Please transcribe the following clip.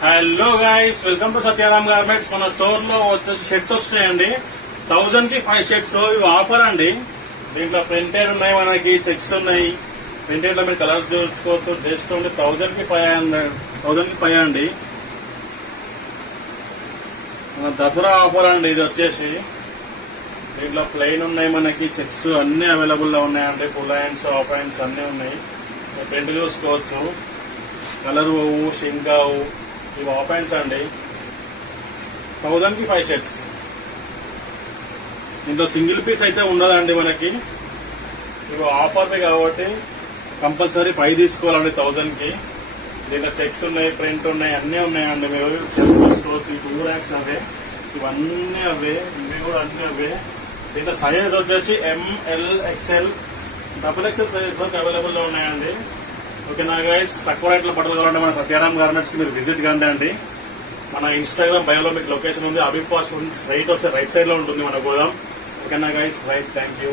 Hello guys, welcome to Satyaram garments. మన store లో వచ్చేసి షర్ట్స్ వచ్చినాయండి. 1000 కి 5 షర్ట్స్. ఇవి ఆఫర్ అండి. దీంట్లో ప్రింటెడ్ ఉన్నాయి, మనకి చెక్స్ ఉన్నాయి. ప్రింటెడ్ లో మీరు కలర్స్ చూసుకోవచ్చు. జస్ట్ ఓన్లీ 1000 కి 5 అండి. మన దసరా ఆఫర్ అండి ఇది వచ్చేసి. దీంట్లో ప్లెయిన్ ఉన్నాయి, మనకి చెక్స్ అన్ని అవైలబుల్ లో ఉన్నాయండి. ఫుల్ హ్యాండ్స్, హాఫ్ హ్యాండ్స్ అన్ని ఉన్నాయి. ప్రింట్ చూసుకోవచ్చు. కలర్ షింకావు ఇవి హాఫ్ హ్యాండ్స్ అండి. 1000 కి 5 షర్ట్స్. దీంట్లో సింగిల్ పీస్ అయితే ఉండదండి మనకి. ఇవి ఆఫర్మే కాబట్టి కంపల్సరీ 5 తీసుకోవాలండి 1000 కి. దీంట్లో చెక్స్ ఉన్నాయి, ప్రింట్ ఉన్నాయి, అన్నీ ఉన్నాయండి. మీరు చూసుకోవచ్చు. ఈ 2 ర్యాక్స్ అవే, ఇవన్నీ అవే, ఇవి కూడా అన్నీ అవే. దీంట్లో సైజ్ వచ్చేసి ML XL XXL సైజ్ వరకు అవైలబుల్ లో ఉన్నాయండి. ఓకేనా గైస్, తక్కువ రేట్లో బట్టలు కావాలంటే మన సత్యారాం గార్మెంట్స్ కి మీరు విజిట్ కండి అండి. మన ఇన్స్టాగ్రామ్ బయోలో మీకు లొకేషన్ ఉంది. అబిఫాస్ట్ రైట్ వస్తే రైట్ సైడ్ లో ఉంటుంది మన గోదాం. ఓకేనా గైస్, రైట్. Thank you.